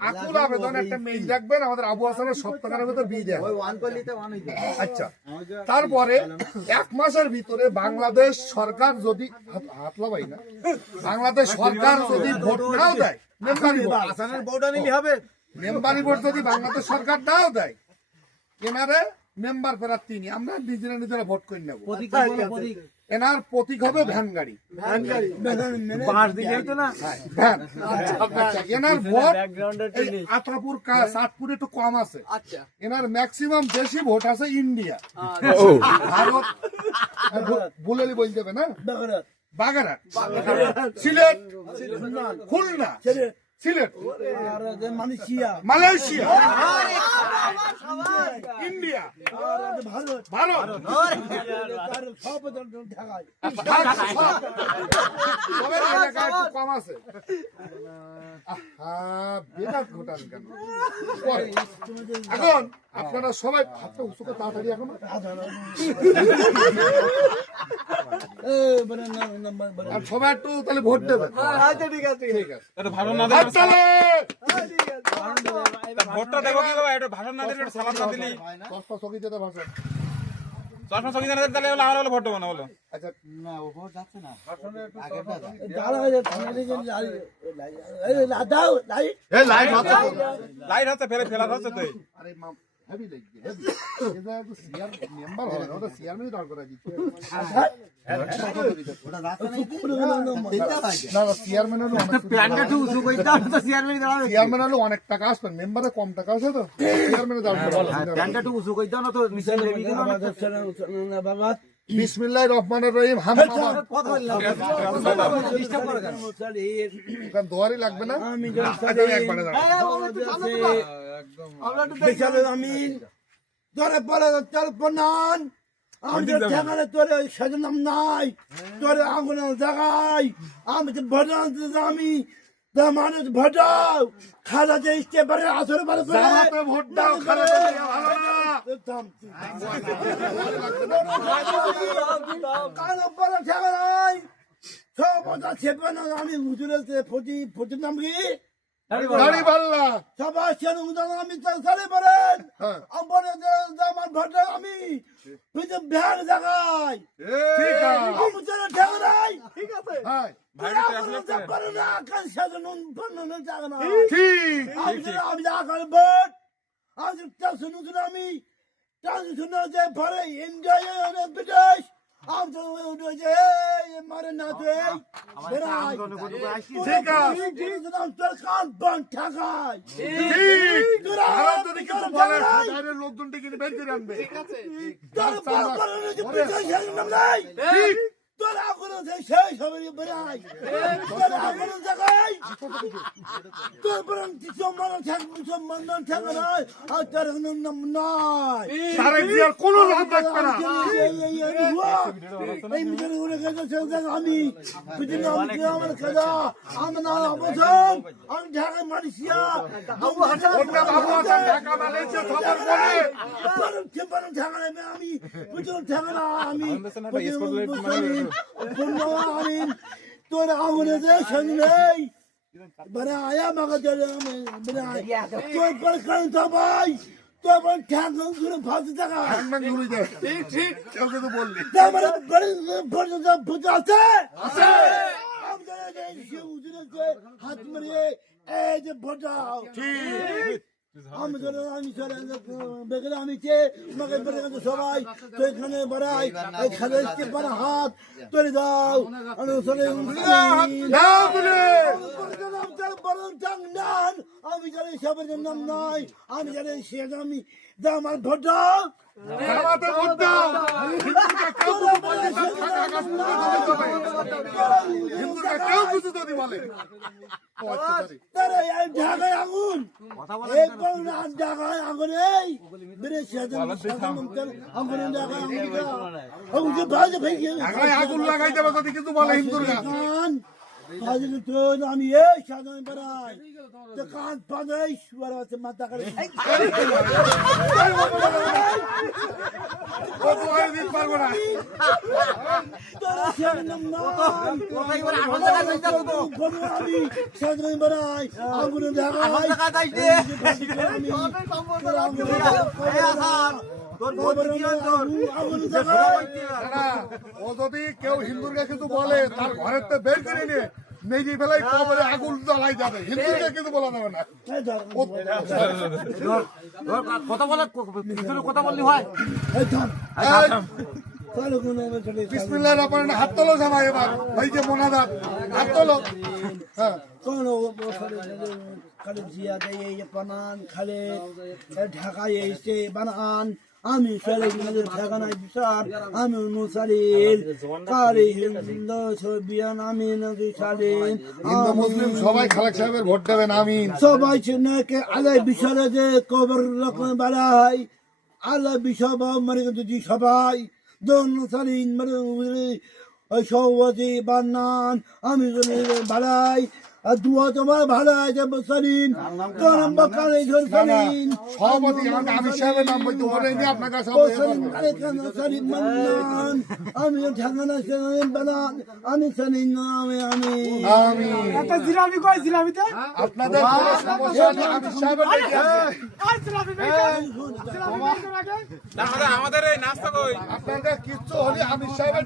আকুল আবেদন একটা মেইল রাখবেন, আমাদের আবু হাসানের সপ্তাহের ভেতর বিয়ে দেয়। আচ্ছা, তারপরে 1 মাসের ভিতরে বাংলাদেশ সরকার যদি বাংলাদেশ সরকার যদি ভোট নাও দেয়, মেম্বারি ভোট যদি বাংলাদেশ সরকার নাও দেয়, এনারে মেম্বার প্রার্থী নি, আমরা নিজেরা ভোট করে নেব। এনার প্রতীক হবে ভ্যান গাড়ি। এনার ভোট আতাপুর সাতপুর একটু কম আছে, এনার ম্যাক্সিমাম বেশি ভোট আছে ইন্ডিয়া, ভারত, বুলেলি বলতে হবে না, বাগেরহাট, সিলেট, খুলনা, সিলেট, মালয়েশিয়া, ইন্ডিয়া, ভারত, কম আছে। এখন আপনারা সবাই হাতটা উঁচু করে তাড়াতাড়ি, এখন সবাই একটু তাহলে ভোট দেবেন। ঠিক আছে, ঠিক আছে, ভোটটা দেবো কি একটু ভাষণ না দিলে, সালাম না দিলি, দশটা চকি দিতে ভাষণ, দশটা চকি দিতে তাহলে আমরা ভোট দেবো না বলো। আচ্ছা, না ও ভোট যাচ্ছে না, লাইট হচ্ছে ফেলে ফেলা হচ্ছে তো। আরে হেভি লাগবে, হেভি এটা তো সিআর মেম্বার হয় না, ওটা সিআর মেনে দাঁড় করা দিচ্ছে। ওটা রাস্তা নাই, না না সিআর মেনে হলো অনেক প্ল্যানটা তো উসু কই দাও, তো সিআর মেনে দাঁড়াবে, সিআর মেনে হলো অনেক টাকা আসবে, মেম্বারে কম টাকা আসে, তো সিআর মেনে দাঁড় করা প্ল্যানটা তো উসু কই দাও না, তো মিশন হেভি দিও না বাবা। বিসমিল্লাহির রহমানির রহিম। কথা বললাম ডিস্টার্ব করে কেন, কারণ দোয়ারি লাগবে না, আমি একবারে একদম আমিন তোরে পরে চল পনান, আমাদের ঠেকালে তোরে সাজানাম নাই, তোরে আগুনের জায়গায় আমি তো ভোটার, আমি মানুষ ভোটাও খাজা যে স্টেপারে আসরে পারে ভোট দাও, আমি হুজুরের ফটির নাম কি সবাই আমি পারেন আমার ভোটার, আমি ভ্যান জায়গায় আমি মারে না লোকজন ডেকে বের করে আনবে, তোর আগুন শেষ হবে বেড়াই, তোর আগুন জায়গায় তোর বরং সম্মান থাকে না, আর তার নাম নাই, কোনো লাভ থাকবে না। এই মিশনে উড়ে গেছে আমি আমার কাজা আমি না অবসর, আমি ঢাকায় মালয়েশিয়া, আমি ঢাকা আমি তোর আগুনে নেই বড় আয়া মাকে তোর পর কারণ সবাই তোর ঠ্যাং ঘুরে ফাঁসি থাকা হাত মারিয়ে এই যে ভোটাও আমি সবাই তো এখানে বাড়াই হাত তৈরি দাও, আমি জানি সবার নাম নাই, আমি জানি সে আমি আমার ভোটা ঢাকায় আগুন ঢাকায় আগুন এই আগুন লাগাই দেবে যদি কিছু বলে হিন্দুর গান আমি এই সাধারণ বেড়াই তো কান পাঁচ মাথা করে পারবো না ও যদি কেউ হিন্দুকে কিন্তু বলে তার ঘরের তো বের করে নিয়ে মেজি ফেলাই কবরে আগুন জ্বালাই যাবে, হিন্দুকে কিন্তু বলা যাবে না। কথা বলে কথা বললি হয়। বিসমিল্লাহির রহমানির রহিম, হাত তোলো জামাই এবার, ভাই যে মোনাজাত, হাত তোলো। হ্যাঁ খালেদ জিয়া দেয় বানান, খালেদ ঢাকায় এসে বানান, আমি সালিমের ঠেকানায় বিচার, আমি অনুসারীর কারি হিন্দু ছবিয়ান, আমি নদী সালিম, হিন্দু মুসলিম সবাই খালেক সাহেবের ভোট দেবেন, আমিন। সবাই চিনেকে আলাই বিচারে যে কবর লক্ষ্মণ বাড়াই, আল্লাহ বিষয় মানে যদি সবাই দন সালিম মানে সৌদি বান্নান, আমি বাড়াই আর দুয়া তোমার ভালো আছে সালিম, গরম বাকালে সালিম সভাপতি আমি সাহেবের নাম বলতে ওরে নিয়ে আপনার কাছে সালিম মান্নান, আমি ঢাকানা সালিম বানান, আমি সালিম নামে আমি আমিন। জিলাপি কই জিলাপিতে আপনাদের কোনো সমস্যা নেই, আমি সাহেবের ডেকে আসবেন। আমাদের এই নাস্তা কই আপনাদের কিচ্ছু হলে আমি সাহেবের